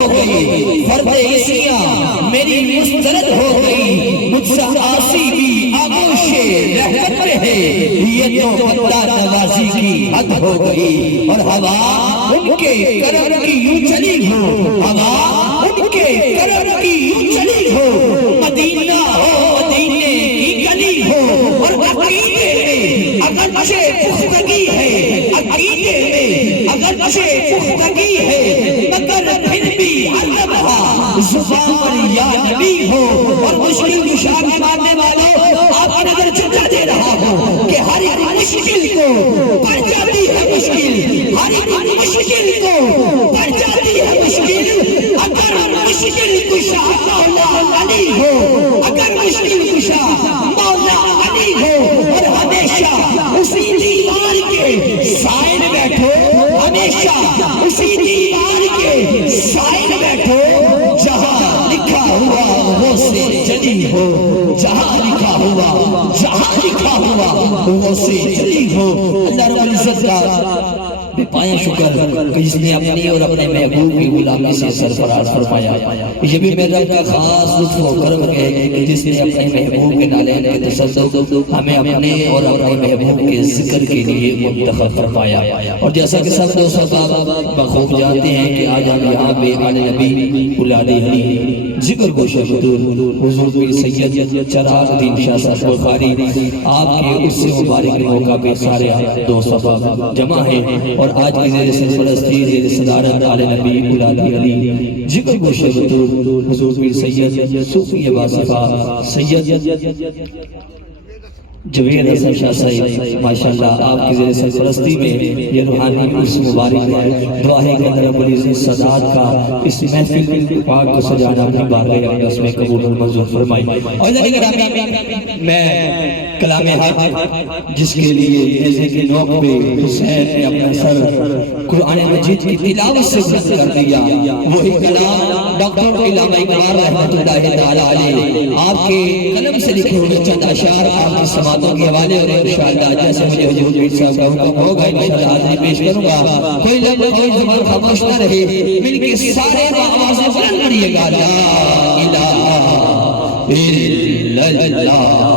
گئی، فرد عیسیاں میری مسترد ہو گئی، مجھ سے آسی بھی آغوش رحمت ہے، یہ تو بندہ نوازی کی حد ہو گئی۔ اور ہوا ان کے کرم کی یوں چلی ہو، ہوا ان کے کرم کی یوں چلی ہو، مدینہ ہو مدینے کی گلی ہو، اور عقیدے میں اگرچہ پختگی ہے، عقیدے میں اگرچہ پختگی ہے، مگر پھر بھی ہر لمحہ زبان پر یا نبی ہو۔ اور مشکل کشا کے ماننے والوں، آپ کی نظر چلا دے رہا ہو کہ ہر ایک مشکل کو پڑ جاتی ہے مشکل، ہر ایک مشکل کو پڑ جاتی ہے مشکل، اگر مشکل کشا مولا علی ہو، اگر مشکل کشا مولا علی ہو، اور ہمیشہ اسی دیوار کے سائے میں بیٹھو، ہمیشہ اسی دیوار کے سائے میں بیٹھو، جہاں لکھا ہوا وہ سے چلی ہو، جہاں لکھا ہوا، جہاں لکھا ہوا وہ سے چلی ہو۔ اللہ رب العزت کا بے پایا شکر کہ جس نے اپنی اور اپنے محبوب کی غلامی سے سرفراز فرمایا۔ یہ بھی میرے رب کا خاص لطف و کرم ہے کہ جس نے اپنے محبوب کے نالین کے تصدق ہمیں اپنے اور اپنے محبوب کے ذکر کے لیے منتخب فرمایا۔ اور جیسا کہ سب دوست احباب بخوب جانتے ہیں کہ آج ہم یہاں پہ آل نبی اولاد علی ذکر کو شہدور حضور پیر سید چراغ الدین شاہ صاحب بخاری آپ کے اس سے مبارک موقع پہ سارے دوست احباب جمع ہیں، اور آج کی زیر سرپرستی زیر صدارت آل نبی اولاد علی ذکر کو شہدور حضور پیر سید صوفی واصفہ سید جویر حسن شاہ صاحب ماشاءاللہ آپ کی زیر سرپرستی میں یہ روحانی عرس مبارک ہے۔ دعا ہے کہ اللہ رب العزت صدات کا اس محفل پاک کو سجانا اپنی بارگاہ اقدس میں قبول و منظور فرمائی۔ اور میں کلام حق جس کے لیے نیزے کے نوک پہ حسین نے اپنا سر قرآن مجید کی تلاوت سے بلند کر دیا، وہی کلام ڈاکٹر علامہ اقبال رحمۃ اللہ تعالی علیہ آپ کے قلم سے لکھے ہوئے چند اشعار آپ کی سماعتوں کے حوالے، اور انشاءاللہ جیسے مجھے حضور پیر صاحب کا حکم ہوگا انشاءاللہ حاضری پیش کروں گا۔ کوئی لفظ کوئی زبان خاموش نہ رہے، مل کے سارے آوازیں بلند کریے گا، لا الہ الا اللہ۔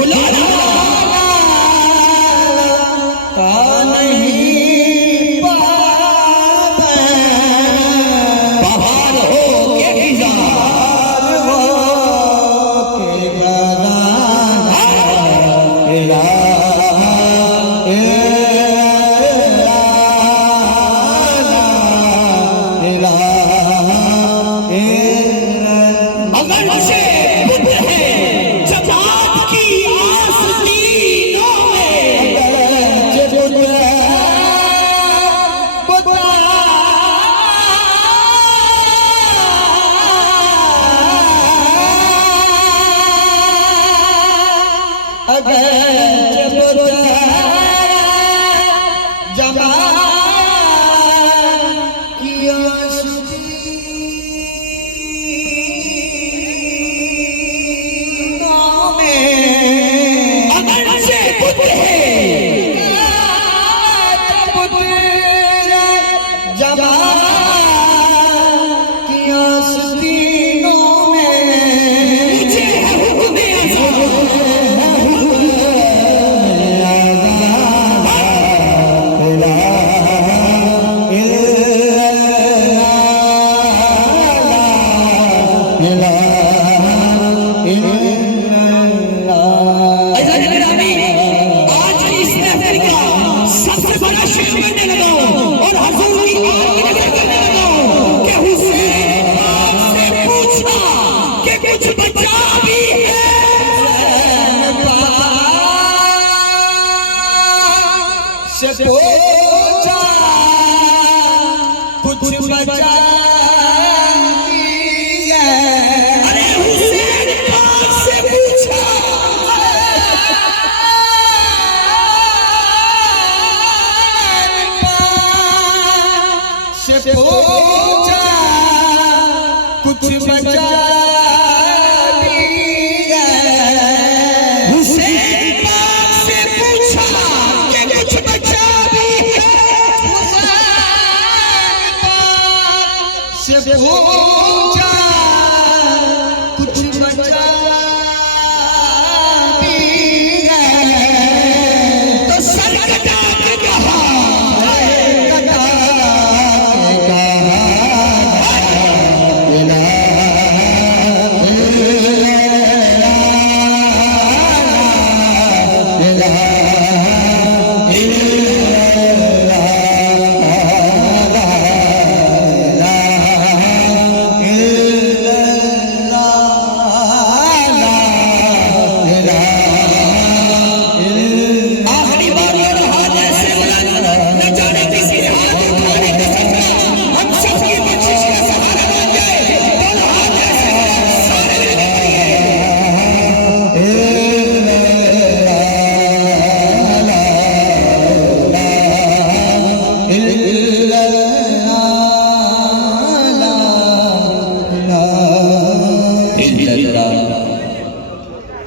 بلانا کا نہیں بہار ہو کے خزاں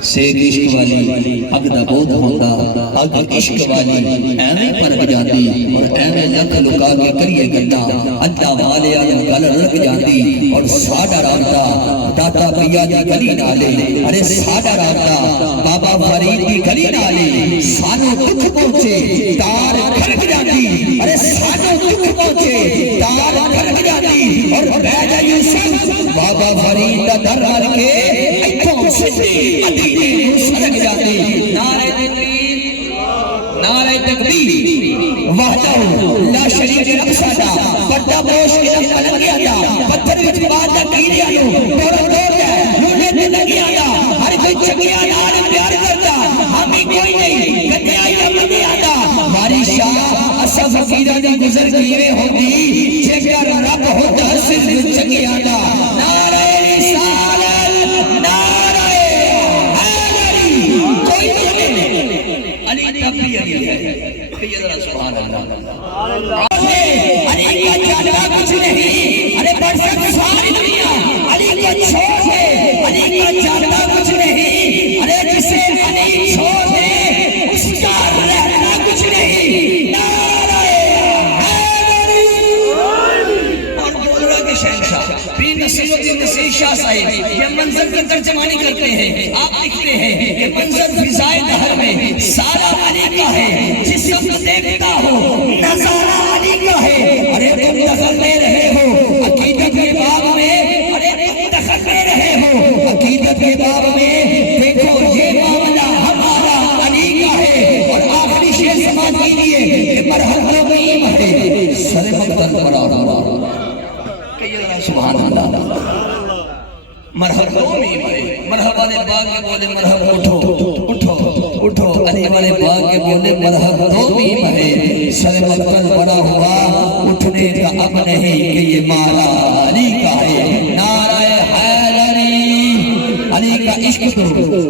سیک عشق والی اگ دا بہت ہوندہ اگ عشق والی ایویں پرگ جاندی اور ایویں لکھ لکا کے کریے گلہ اللہ والے آیا گل رکھ جاندی اور ساڑا رابطہ داتا پیا دی گلی نالے ارے ساڑا رابطہ بابا فرید دی گلی نالے سانو دکھ پہنچے تار کھرک جاندی ارے سانو دکھ پہنچے تار کھرک جاندی اور بیجا یوسف بابا فرید دا در آل کے ایتھوں سدی مدینے سرک جاتی نعرہ تکبیر وحدہ لا شریک رب سادا پردہ پوش کے رب لگی آتا پتھر وچ بات دا کیلے آلو دورا دور جائے لونے تے لگی آتا ہر کوئی چکیا نال پیار کرتا ہمیں کوئی نہیں کتیا یا لگی آتا ہماری شاہ اسا فقیرہ دی گزر کیوے ہوتی چکر رب ہوتا صرف چکیا آتا نعرہ رسالت نعرہ علی تبری علی ہے کہ سبحان اللہ علی کا جانتا کچھ نہیں ارے برسک ساری دنیا علی کو چھوڑ دے علی کا جانتا کچھ نہیں ارے جسے علی چھوڑ دے اس کا رہنا کچھ نہیں نعرہ حیدری اور بولرہ کے شہنشاہ پیر نصیر الدین نصیر شاہ صاحب یہ منظر کی ترجمانی کرتے ہیں آپ لکھتے ہیں یہ منظر فضائی سبحان اللہ مرحبا مرحبا والے باغ کے بولے مرحبا اٹھو اٹھو اٹھو علی والے باغ کے بولے مرحبا تو بھی ہے سر مقتل بڑا ہوا اٹھنے کا اب نہیں کہ یہ مارا علی کا ہے نعرہ حیدری علی کا عشق تو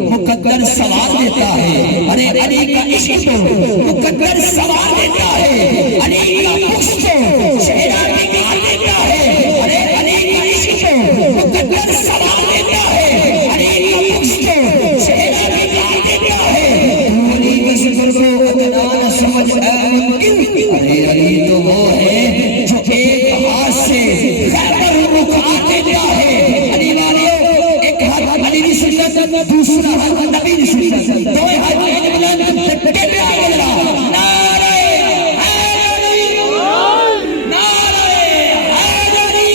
مقدر سوال دیتا ہے ارے علی کا عشق تو مقدر سوال دیتا ہے علی کا بخش تو چہرہ بگاڑ دیتا ہے ارے علی کا عشق تو مقدر سوال دیتا ہے علی کا بخش تو چہرہ بگاڑ دیتا ہے علی بس کو اتنا نہ سمجھ اے ممکن ارے علی تو وہ ہے جو ایک ہاتھ سے خیبر رکا دیتا ہے علی والیوں ایک ہاتھ علی کی سنت دوسرا ہاتھ نبی کی سنت دو ہاتھ ایک بلند ٹکے آگے لڑا نعرہ حیدری نعرہ حیدری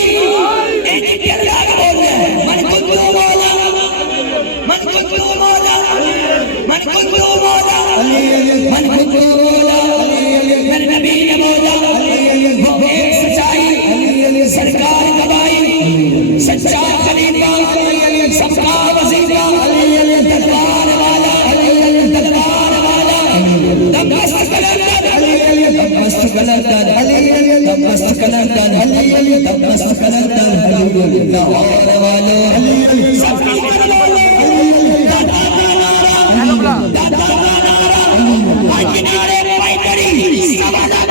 ایک کردہ بول رہے من کنتو مولا من کنتو مولا من کنتو مولا من کنتو مولا میرے نبی نے مولا وہ ایک سچائی سرکار گواہی سچا خلیفہ سب کا وزیرہ دربار والا دربار والا دمشق کلندر دمشق کلندر دمشق کلندر دمشق کلندر لاہور والوں سب کا دادا کا نعرہ دادا کا نعرہ آج نعرے پیدری سوالات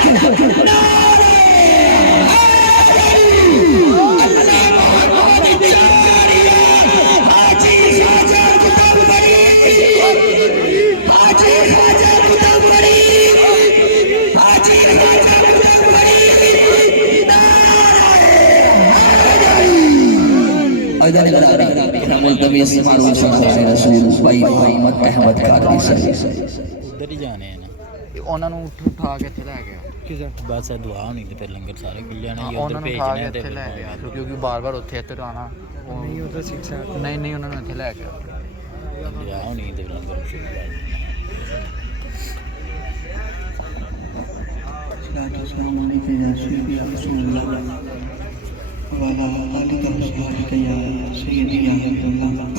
ادھر ہی جانے ہیں نا اٹھا کے اتنے لے گیا بس دعا ہونی تو پھر لنگر سارے کھل جانے انہوں نے اٹھا کے اتنے لے گیا کیونکہ بار بار اتنے ادھر آنا نہیں انہوں نے اتنے لے گیا دعا ہونی تو لنگر السلام علیکم یا سیدی رسول اللہ وعلا آلک و صحابہ یا سیدی یا حبیب اللہ